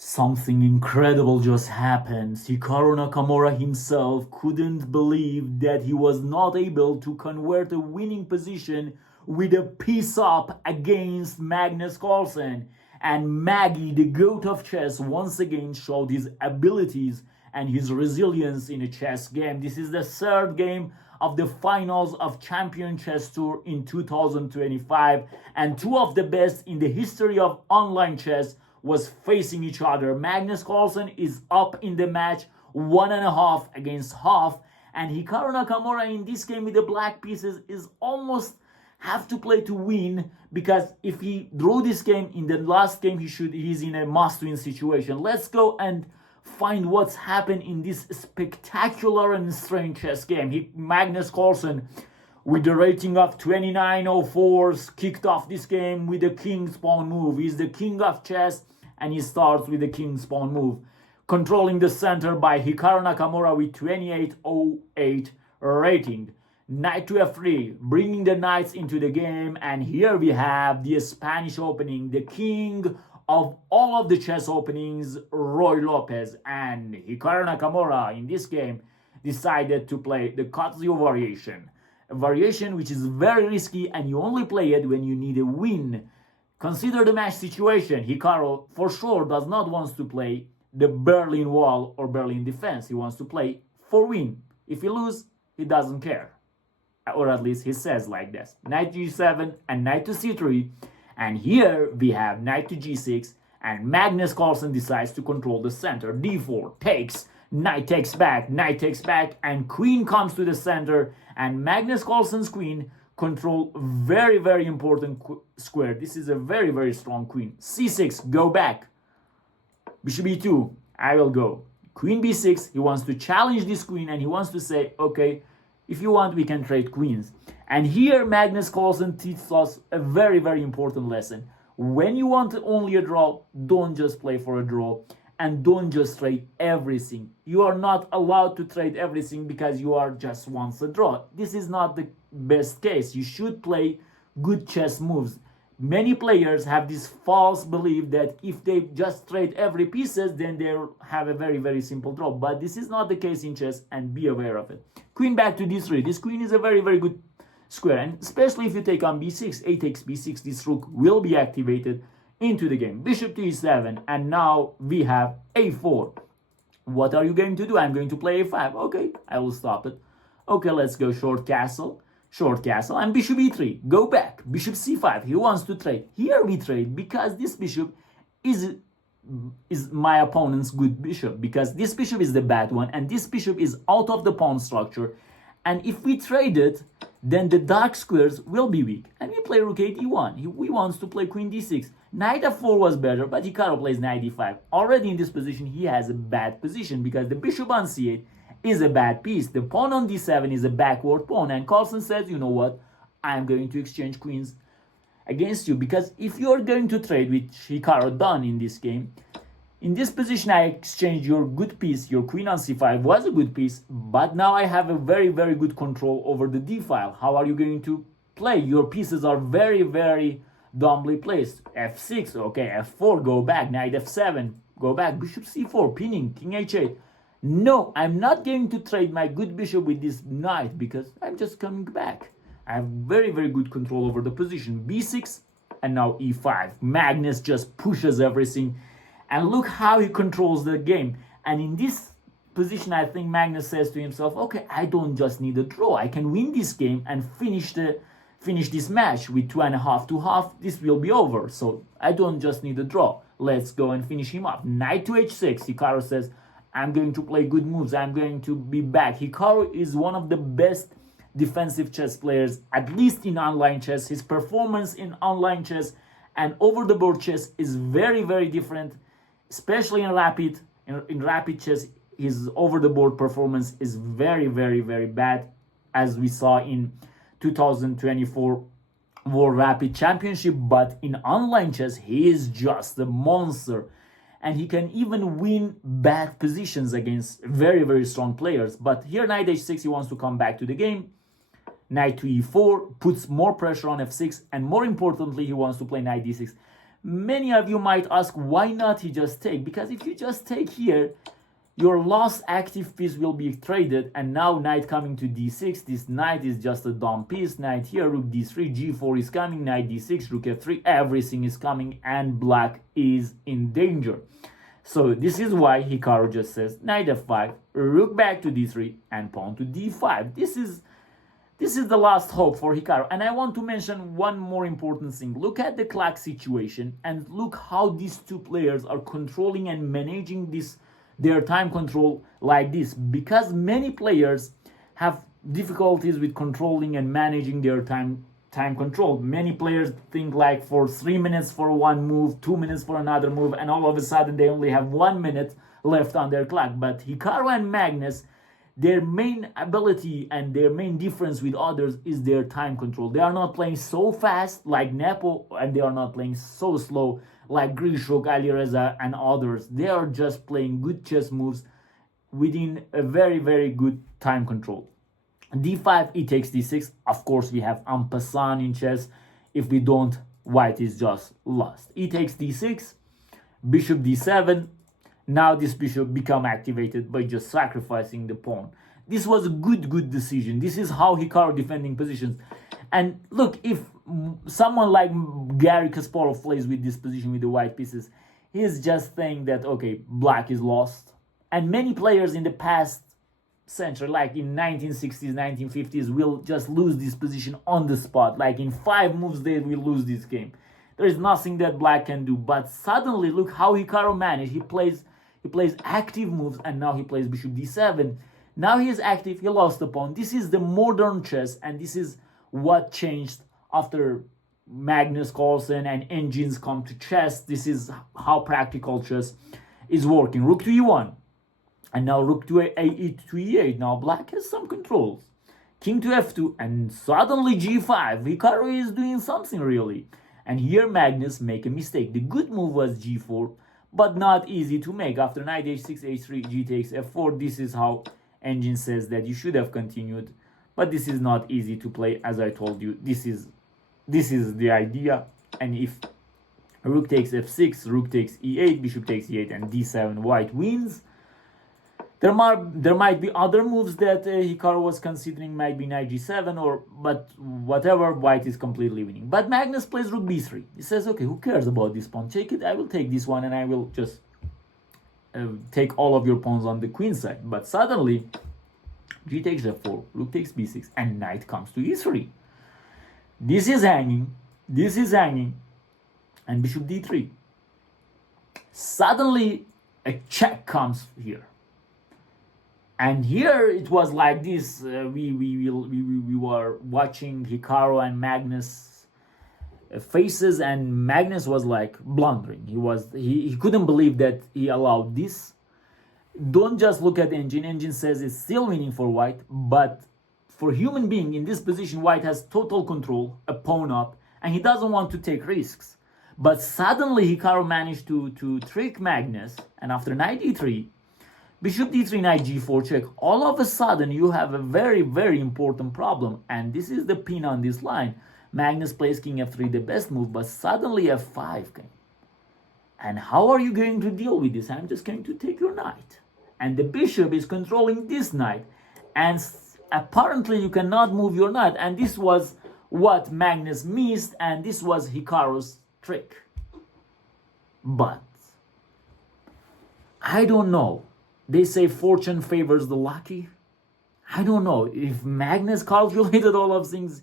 Something incredible just happened. Hikaru Nakamura himself couldn't believe that he was not able to convert a winning position with a piece up against Magnus Carlsen. And Maggie, the goat of chess, once again showed his abilities and his resilience in a chess game. This is the third game of the finals of Champion Chess Tour in 2025, and two of the best in the history of online chess was facing each other. Magnus Carlsen is up in the match 1.5 against half, and Hikaru Nakamura in this game with the black pieces is almost have to play to win, because if he draw this game in the last game he's in a must-win situation. Let's go and find what's happened in this spectacular and strange chess game. Magnus Carlsen, with the rating of 29.04, kicked off this game with the king pawn move. He's the king of chess, and he starts with the king pawn move. Controlling the center by Hikaru Nakamura with 28.08 rating. Knight to f3, bringing the knights into the game, and here we have the Spanish opening, the king of all of the chess openings, Roy Lopez. And Hikaru Nakamura in this game decided to play the Katsuo variation. A variation which is very risky, and you only play it when you need a win. Consider the match situation. Hikaru for sure does not want to play the Berlin Wall or Berlin defense. He wants to play for win. If he loses, he doesn't care. Or at least he says like this. Knight to g7 and knight to c3. And here we have knight to g6, and Magnus Carlsen decides to control the center. d4 takes, knight takes back, and queen comes to the center, and Magnus Carlsen's queen control very, very important square. This is a very, very strong queen. c6, go back. Bishop e2, I will go. Queen b6, he wants to challenge this queen, and he wants to say, okay, if you want, we can trade queens. And here Magnus Carlsen teaches us a very, very important lesson. When you want only a draw, don't just play for a draw, and don't just trade everything. You are not allowed to trade everything because you are just wants a draw. This is not the best case. You should play good chess moves. Many players have this false belief that if they just trade every pieces, then they'll have a very, very simple draw. But this is not the case in chess, and be aware of it. Queen back to d3. This queen is a very, very good square, and especially if you take on b6, a takes b6, this rook will be activated into the game. Bishop to e7, and now we have a4. What are you going to do? I'm going to play a5. Okay, I will stop it. Okay, let's go short castle, and bishop e3. Go back, bishop c5. He wants to trade. Here we trade because this bishop is my opponent's good bishop, because this bishop is the bad one, and this bishop is out of the pawn structure. And if we trade it, then the dark squares will be weak. And we play rook e1. He wants to play queen d6. Knight f4 was better, but Hikaru plays knight d5. Already in this position, he has a bad position because the bishop on c8 is a bad piece. The pawn on d7 is a backward pawn. And Carlsen says, you know what? I'm going to exchange queens against you, because if you're going to trade, which Hikaru done in this game, in this position I exchanged your good piece. Your queen on c5 was a good piece, but now I have a very, very good control over the d file. How are you going to play? Your pieces are very, very dumbly placed. f6, okay, f4, go back, knight f7, go back, bishop c4, pinning, king h8. No, I'm not going to trade my good bishop with this knight because I'm just coming back. I have very, very good control over the position. b6 and now e5. Magnus just pushes everything, and look how he controls the game. And in this position, I think Magnus says to himself, okay, I don't just need a draw. I can win this game and finish this match with 2.5 to half. This will be over. So I don't just need a draw. Let's go and finish him up. Knight to h6. Hikaru says, I'm going to play good moves. I'm going to be back. Hikaru is one of the best defensive chess players, at least in online chess. His performance in online chess and over-the-board chess is very, very different, especially in rapid chess. His over-the-board performance is very, very, very bad, as we saw in 2024 World Rapid Championship. But in online chess, he is just a monster. And he can even win bad positions against very, very strong players. But here, knight h6, he wants to come back to the game. Knight to e4 puts more pressure on f6, and more importantly, he wants to play knight d6. Many of you might ask, why not he just take? Because if you just take here, your last active piece will be traded, and now knight coming to d6. This knight is just a dumb piece. Knight here, rook d3, g4 is coming, knight d6, rook f3, everything is coming, and black is in danger. So this is why Hikaru just says knight f5, rook back to d3, and pawn to d5. This is the last hope for Hikaru. And I want to mention one more important thing. Look at the clock situation, and look how these two players are controlling and managing their time control like this, because many players have difficulties with controlling and managing their time control. Many players think like for 3 minutes for one move, 2 minutes for another move, and all of a sudden they only have 1 minute left on their clock. But Hikaru and Magnus, their main ability and their main difference with others is their time control. They are not playing so fast like Nepo, and they are not playing so slow like Grishuk, Alireza, and others. They are just playing good chess moves within a very, very good time control. d5, e takes d6. Of course, we have en passant in chess. If we don't, white is just lost. E takes d6, bishop d7. Now this bishop become activated by just sacrificing the pawn. This was a good decision. This is how Hikaru defending positions. And look, if someone like Garry Kasparov plays with this position with the white pieces, he's just saying that, okay, black is lost. And many players in the past century, like in 1960s, 1950s, will just lose this position on the spot. Like in 5 moves, they will lose this game. There is nothing that black can do. But suddenly, look how Hikaru managed. He plays active moves, and now he plays bishop d7. Now he is active, he lost the pawn. This is the modern chess, and this is what changed after Magnus Carlsen and engines come to chess. This is how practical chess is working. Rook to e1, and now rook to e to e8. Now black has some controls. King to f2, and suddenly g5. Hikaru is doing something really. And here Magnus make a mistake. The good move was g4, but not easy to make. After knight h6, h3, g takes f4. This is how engine says that you should have continued, but this is not easy to play. As I told you, this is the idea. And if rook takes f6, rook takes e8, bishop takes e8, and d7, white wins. There might be other moves that Hikaru was considering, might be knight g7, but whatever, white is completely winning. But Magnus plays rook b3. He says, okay, who cares about this pawn? Take it, I will take this one, and I will just take all of your pawns on the queen side. But suddenly, g takes f4, rook takes b6, and knight comes to e3. This is hanging, and bishop d3. Suddenly, a check comes here. And here it was like this. We were watching Hikaru and Magnus faces, and Magnus was like blundering. He couldn't believe that he allowed this. Don't just look at engine. Engine says it's still winning for white, but for human being in this position, white has total control, a pawn up, and he doesn't want to take risks. But suddenly Hikaru managed to trick Magnus, and after knight e3, bishop d3, knight g4 check, all of a sudden you have a very, very important problem. And this is the pin on this line. Magnus plays king f3, the best move, but suddenly f5 came. And how are you going to deal with this? I'm just going to take your knight. And the bishop is controlling this knight. And apparently you cannot move your knight. And this was what Magnus missed, and this was Hikaru's trick. But I don't know. They say fortune favors the lucky. I don't know if Magnus calculated all of things.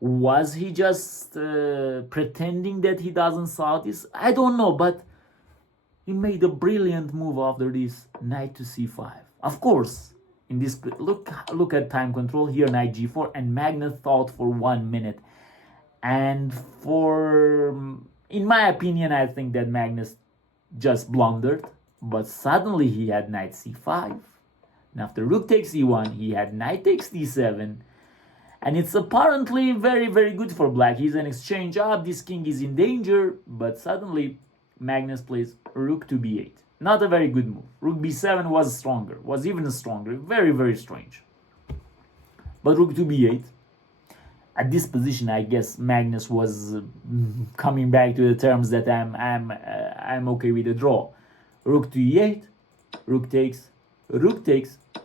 Was he just pretending that he doesn't saw this? I don't know, but he made a brilliant move after this knight to c5. Of course, in this look at time control here, knight g4, and Magnus thought for 1 minute. And in my opinion, I think that Magnus just blundered. But suddenly he had knight c5. And after rook takes e1, he had knight takes d7. And it's apparently very, very good for black. He's an exchange up. This king is in danger. But suddenly Magnus plays rook to b8. Not a very good move. Rook b7 was even stronger. Very, very strange. But rook to b8. At this position, I guess Magnus was coming back to the terms that I'm okay with the draw. Rook to e8, rook takes,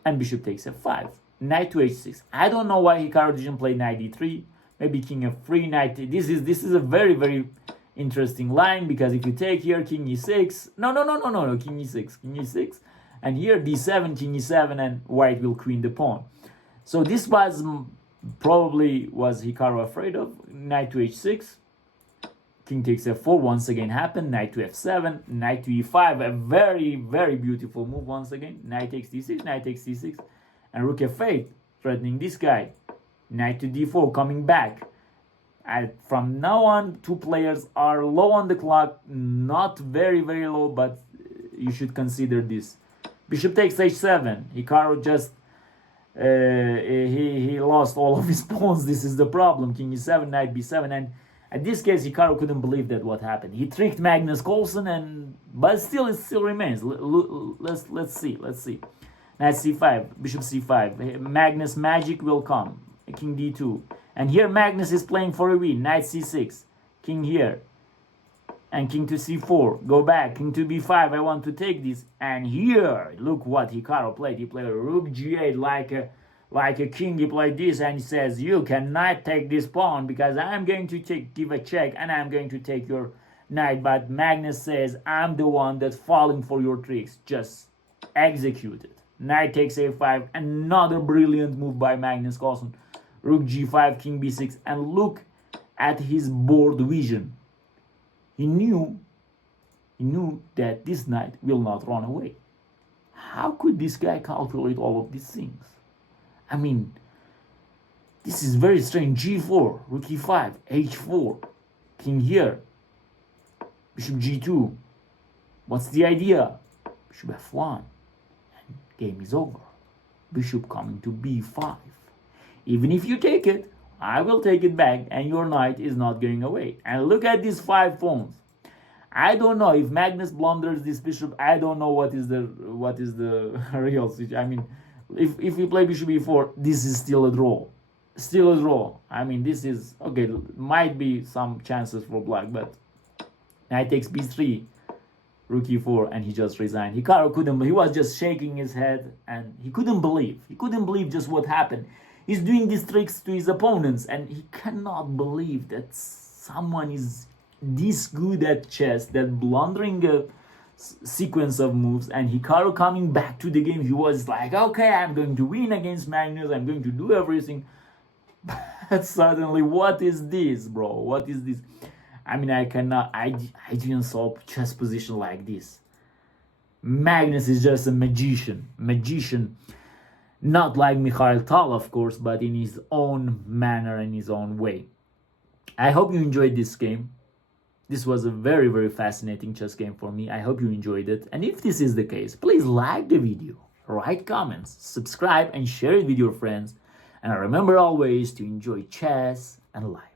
and bishop takes f5. Knight to h6. I don't know why Hikaru didn't play knight d3. Maybe king f3, knight. This is a very interesting line, because if you take here king e6, no, king e6, and here d7, king e7, and white will queen the pawn. So this was probably was Hikaru afraid of. Knight to h6, king takes f4 once again happened. Knight to f7, knight to e5, a very beautiful move once again. Knight takes d6, knight takes c6, and rook f8 threatening this guy. Knight to d4 coming back. And from now on, two players are low on the clock, not very low, but you should consider this. Bishop takes h7. Hikaru just he lost all of his pawns. This is the problem. King e7, knight b7, and at this case Hikaru couldn't believe that what happened. He tricked Magnus Carlsen, but still it still remains. Let's see. Knight c5, bishop c5. Magnus magic will come. King d2, and here Magnus is playing for a win. Knight c6, king here, and king to c4. Go back, king to b5. I want to take this, and here look what Hikaru played. He played a rook g8 like a king. He played this, and he says you cannot take this pawn because I'm going to give a check, and I'm going to take your knight. But Magnus says I'm the one that's falling for your tricks. Just execute it. Knight takes a5. Another brilliant move by Magnus Carlsen. Rook g5, king b6, and look at his board vision. He knew that this knight will not run away. How could this guy calculate all of these things? I mean, this is very strange. G4, rook e5, h4, king here, bishop g2. What's the idea? Bishop f1, and game is over. Bishop coming to b5. Even if you take it, I will take it back, and your knight is not going away. And look at these 5 pawns. I don't know if Magnus blunders this bishop. I don't know what is the real situation. I mean, if we play bishop e4, this is still a draw. Still a draw. I mean, this is okay. Might be some chances for black, but knight takes b3, rook e4, and he just resigned. Hikaru couldn't. He was just shaking his head, and he couldn't believe. He couldn't believe just what happened. He's doing these tricks to his opponents, and he cannot believe that someone is this good at chess, that blundering a sequence of moves, and Hikaru coming back to the game. He was like, okay, I'm going to win against Magnus, I'm going to do everything. But suddenly, what is this, bro? What is this? I mean, I didn't saw chess position like this. Magnus is just a magician. Not like Mikhail Tal, of course, but in his own manner and his own way. I hope you enjoyed this game. This was a very fascinating chess game for me. I hope you enjoyed it. And if this is the case, please like the video, write comments, subscribe, and share it with your friends. And remember always to enjoy chess and life.